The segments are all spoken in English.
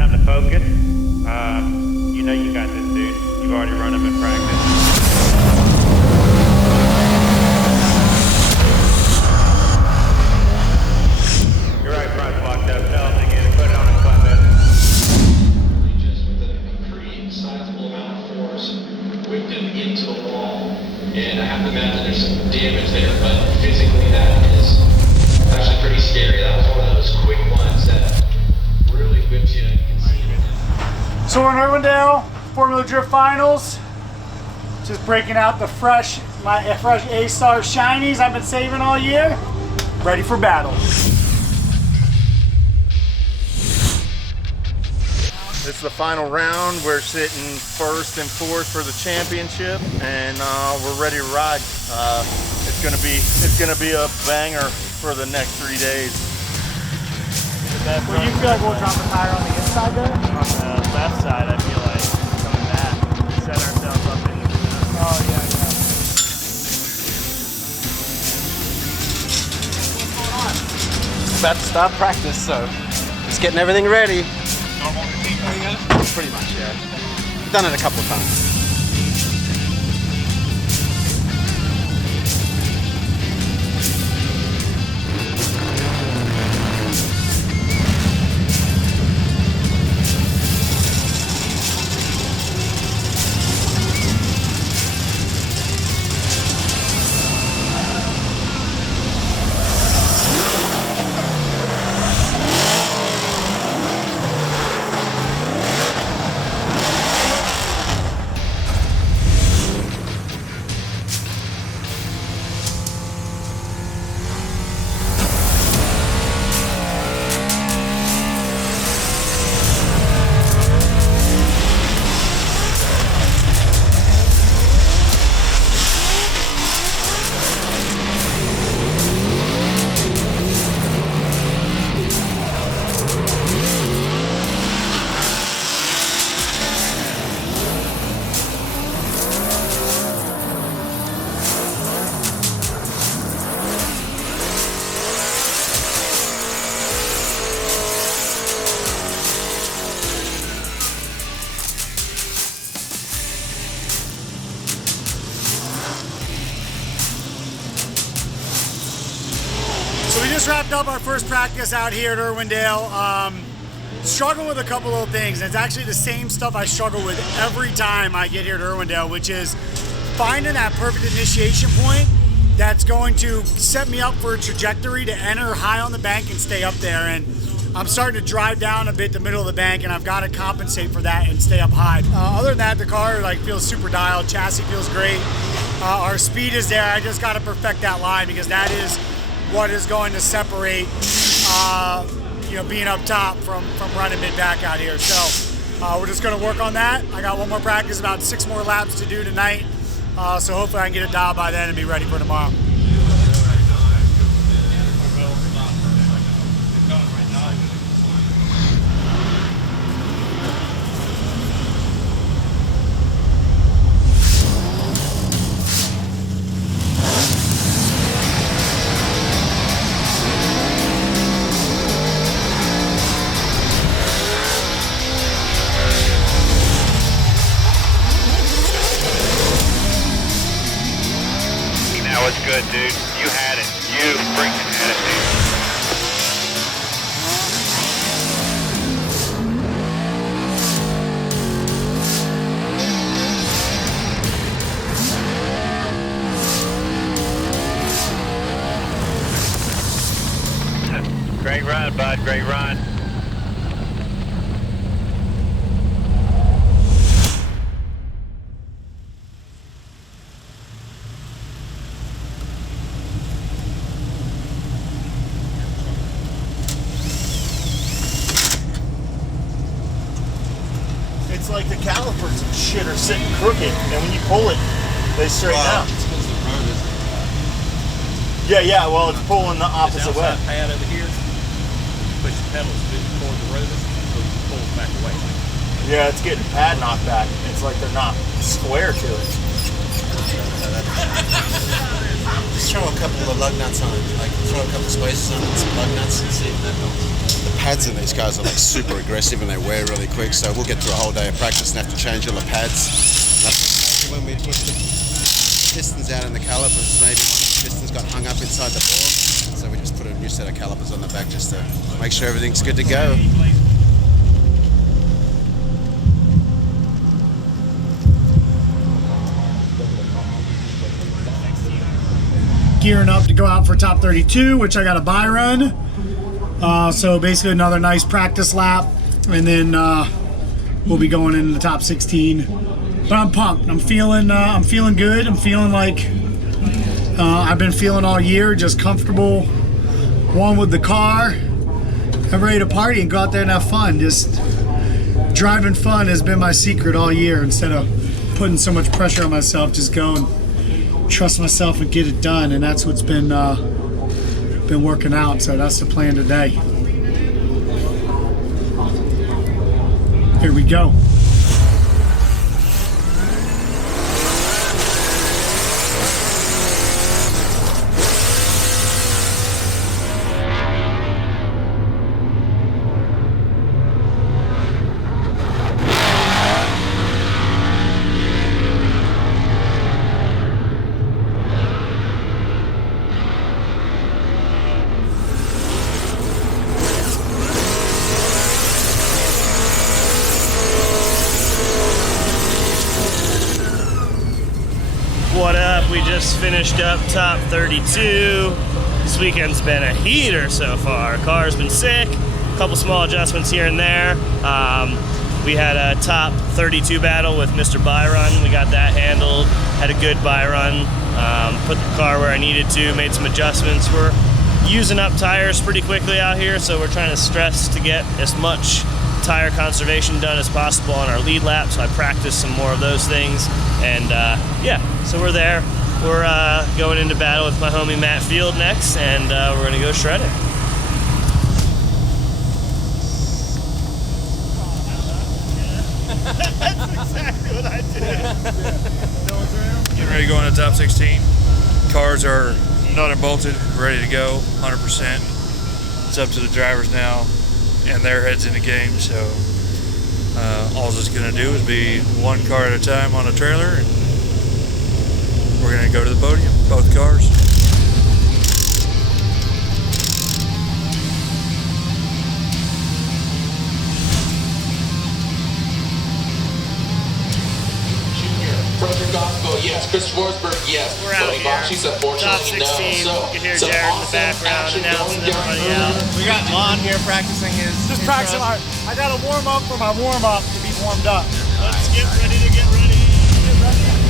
time to focus. You know you got this, dude. You've already run them in practice. You're right, front's locked up. Tell them to get it, put it on a flatbed. Just with a pretty sizable amount of force, whipped him into the wall. And I have to imagine there's some damage there, but physically that is actually pretty scary. That was one of those quick ones that really whips you. You can see it. So we're in Irwindale, Formula Drift Finals. Just breaking out my fresh A-Star Shinies I've been saving all year. Ready for battle. It's the final round. We're sitting first and fourth for the championship, and we're ready to ride. It's gonna be a banger for the next 3 days. Well, you feel like we'll drop a tire on the inside there? On the left side, I feel like coming back. Set ourselves up in the Oh yeah. About to start practice, so just getting everything ready. normal routine for you guys? Pretty much, yeah. Done it a couple of times. So we just wrapped up our first practice out here at Irwindale. Struggling with a couple little things. And it's actually the same stuff I struggle with every time I get here at Irwindale, which is finding that perfect initiation point that's going to set me up for a trajectory to enter high on the bank and stay up there. And I'm starting to drive down a bit the middle of the bank, and I've got to compensate for that and stay up high. Other than that, the car feels super dialed. Chassis feels great. Our speed is there. I just got to perfect that line because that is what is going to separate being up top from running mid-back out here. So we're just going to work on that. I got one more practice, about 6 more laps to do tonight. So hopefully I can get it dialed by then and be ready for tomorrow. That was good, dude. You had it. You freaking had it, dude. Great run, bud. Great run. It's like the calipers and shit are sitting crooked, and when you pull it, they straighten out. It's because the road is Yeah, well, it's pulling the opposite way. outside pad over here. Push the pedals toward the road, so you pull it back away. Yeah, it's getting pad knocked back. It's like they're not square to it. Just throw a couple of lug nuts on it, like throw a couple spaces on it, some lug nuts, and see if that helps. pads in these cars are like super aggressive and they wear really quick, so we'll get through a whole day of practice and have to change all the pads. And that's when we put the pistons out in the calipers, maybe one of the pistons got hung up inside the bore, so we just put a new set of calipers on the back just to make sure everything's good to go. Gearing up to go out for top 32, which I got a bye run. So basically another nice practice lap, and then we'll be going into the top 16. But I'm pumped. I'm feeling good. I'm feeling like I've been feeling all year, just comfortable. One with the car. I'm ready to party and go out there and have fun. Just driving fun has been my secret all year. Instead of putting so much pressure on myself, just go and trust myself and get it done, and that's what's been working out. So that's the plan today. Here we go. What up? We just finished up top 32. This weekend's been a heater so far. Car's been sick, a couple small adjustments here and there. We had a top 32 battle with Mr. Byron. We got that handled, had a good buy run, put the car where I needed to, made some adjustments. We're using up tires pretty quickly out here, so we're trying to stress to get as much tire conservation done as possible on our lead lap, so I practiced some more of those things. And yeah, so we're there. We're going into battle with my homie Matt Field next, and we're gonna go shred it. That's exactly what I did. Getting ready to go into top 16. Cars are nut and bolted, ready to go, 100%. It's up to the drivers now and their heads in the game, so all it's going to do is be one car at a time on a trailer, and we're going to go to the podium, both cars. Frederick Gospel, yes. Chris Forsberg, yes. We're out here. Top 16. You can hear Jared in the background announcing everybody out. We got Lon here practicing his Just practicing. I got to warm up for my warm up to be warmed up. Let's get ready to get ready. Get ready.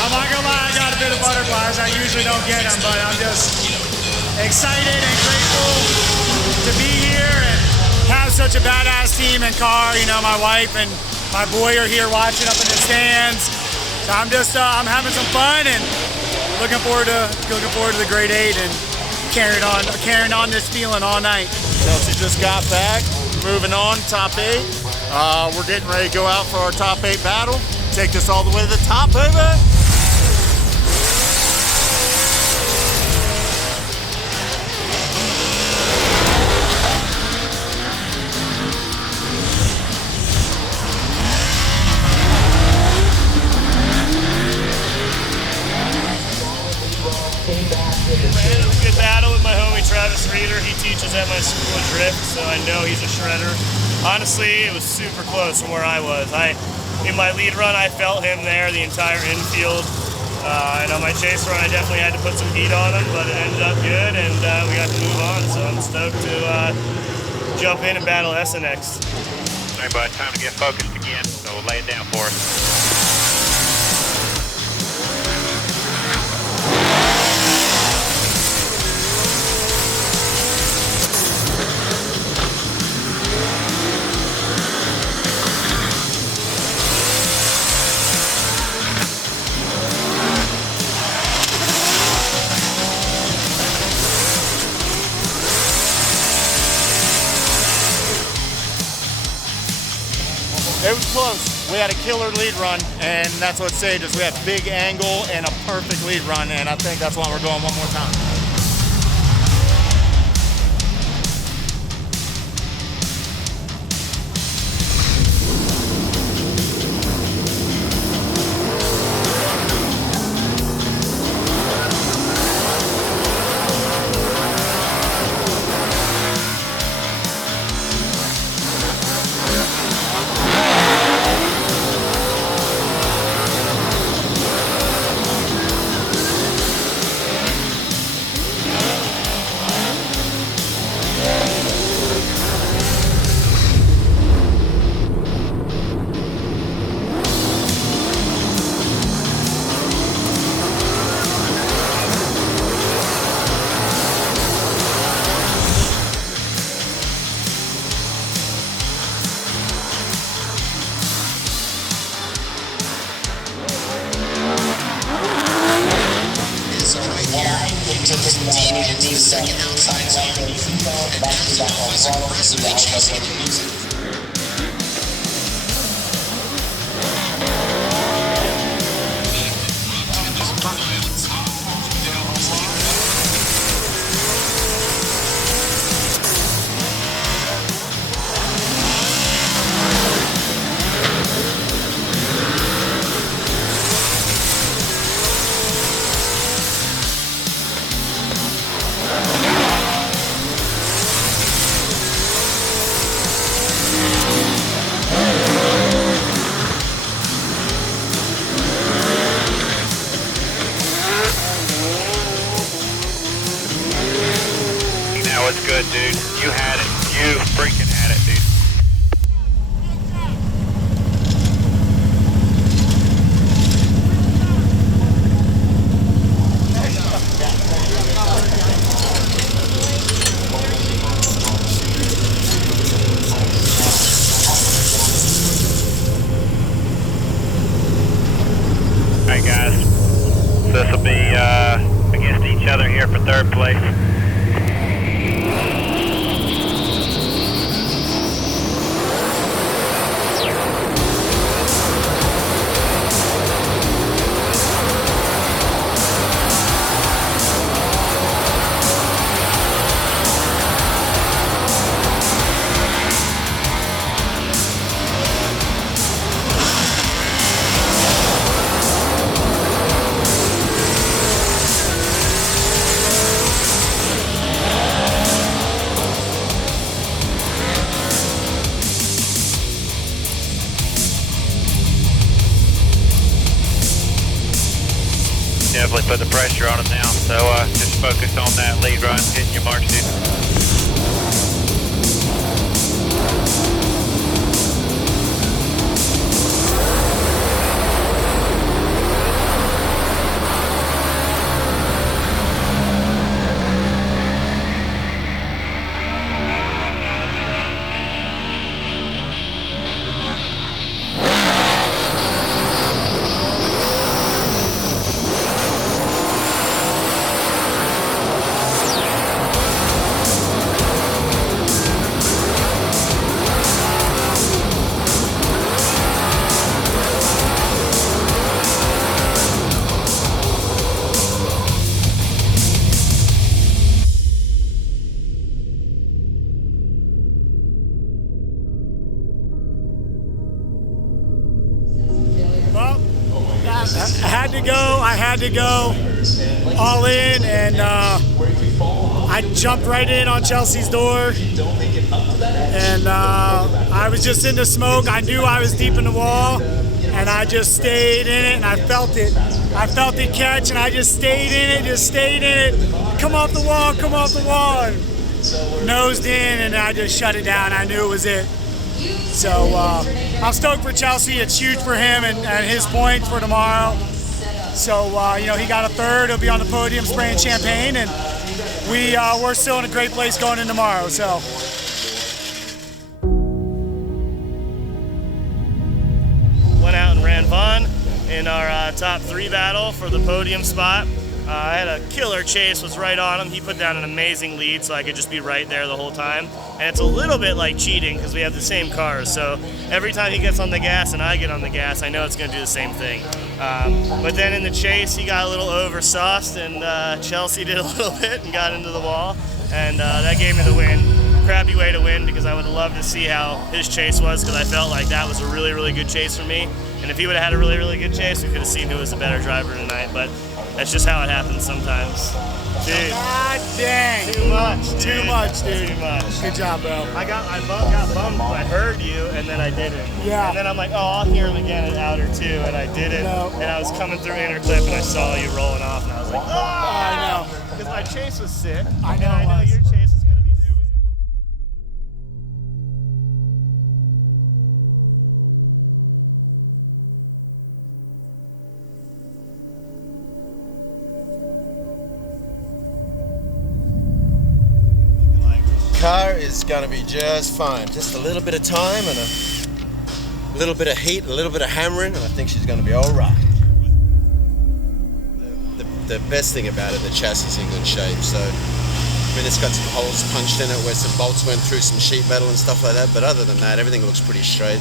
I'm not gonna lie, I got a bit of butterflies. I usually don't get them, but I'm just excited and grateful to be here and have such a badass team and car. You know, my wife and my boy are here watching up in the stands. So I'm just, I'm having some fun and looking forward to the grade 8 and carrying on this feeling all night. Chelsea just got back, moving on, top 8. We're getting ready to go out for our top 8 battle. Take this all the way to the top, baby. Good battle with my homie Travis Reeder. He teaches at my school of drift, so I know he's a shredder. Honestly, it was super close from where I was. In my lead run, I felt him there the entire infield. And on my chase run, I definitely had to put some heat on him, but it ended up good, and we got to move on. So I'm stoked to jump in and battle Essa next. Everybody, time to get focused again, so lay it down for us. had a killer lead run, and that's what saved us. We had big angle and a perfect lead run, and I think that's why we're going one more time. Deep into the second outside zone, and Pascal was aggressively chasing the music. It's good, dude. You had it. You freaking had it, dude. Alright, guys. So this will be against each other here for third place. Definitely put the pressure on him now, so just focus on that lead run, hitting your marks, dude. I had to go all in, and I jumped right in on Chelsea's door, and I was just in the smoke. I knew I was deep in the wall, and I just stayed in it, and I felt it. I felt it catch, and I just stayed in it, come off the wall, and nosed in, and I just shut it down. I knew it was it. So I'm stoked for Chelsea. It's huge for him and his points for tomorrow. So, he got a third. He'll be on the podium spraying champagne, and we're still in a great place going in tomorrow. So. Went out and ran Vaughn in our top 3 battle for the podium spot. I had a killer chase, was right on him. He put down an amazing lead, so I could just be right there the whole time. And it's a little bit like cheating because we have the same cars. So every time he gets on the gas and I get on the gas, I know it's going to do the same thing. But then in the chase, he got a little oversauced, and Chelsea did a little bit and got into the wall. And that gave me the win. Crappy way to win because I would have loved to see how his chase was because I felt like that was a really, really good chase for me. And if he would have had a really, really good chase, we could have seen who was the better driver tonight. But that's just how it happens sometimes. Dude. God dang. Too much, dude. Too much, dude. Too much. Good job, bro. I got bummed. I heard you, and then I didn't. Yeah. And then I'm like, oh, I'll hear him again at outer 2, and I didn't. No. And I was coming through interclip, and I saw you rolling off, and I was like, oh! I know. Because my chase was sick. I know And I it know was. your chase is going to be sick. Car is going to be just fine. Just a little bit of time and a little bit of heat, a little bit of hammering, and I think she's going to be all right. The best thing about it, the chassis is in good shape. So, I mean, it's got some holes punched in it where some bolts went through some sheet metal and stuff like that. But other than that, everything looks pretty straight.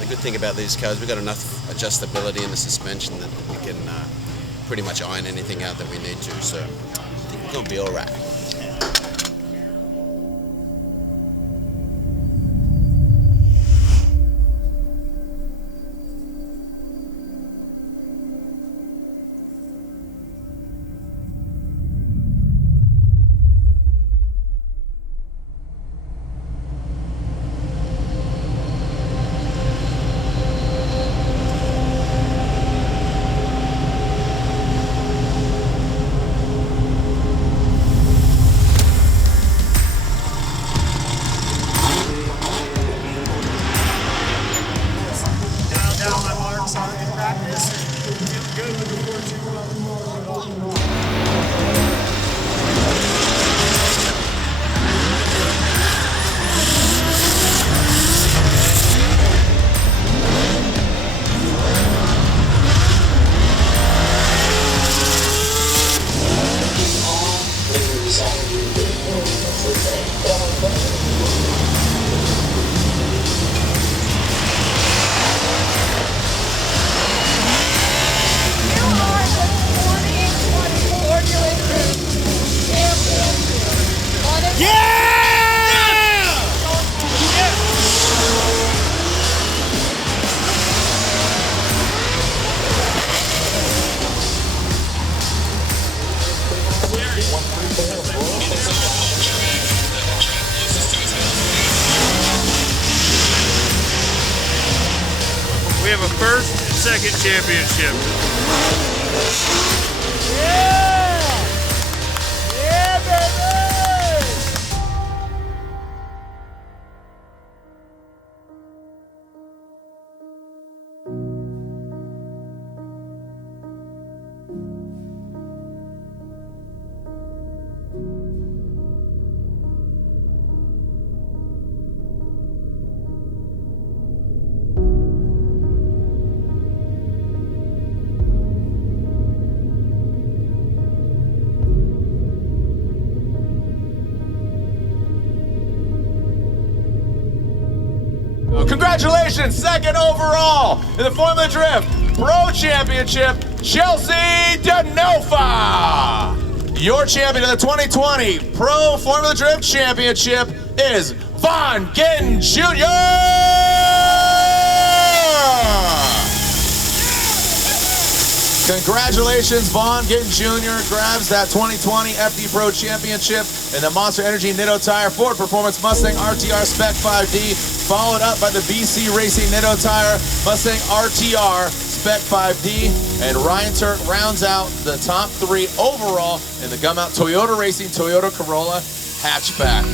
The good thing about these cars, we've got enough adjustability in the suspension that we can pretty much iron anything out that we need to. So, I think we're going to be all right. Down my marks in practice. Feeling good, looking forward to We have a first and second championship. Congratulations, second overall in the Formula Drift Pro Championship, Chelsea Denofa. Your champion of the 2020 Pro Formula Drift Championship is Von Gittin Jr. Congratulations, Von Gittin Jr. grabs that 2020 FD Pro Championship in the Monster Energy Nitto Tire Ford Performance Mustang RTR Spec 5D, followed up by the BC Racing Nitto Tire Mustang RTR Spec 5D, and Ryan Turk rounds out the top 3 overall in the Gum Out Toyota Racing Toyota Corolla hatchback.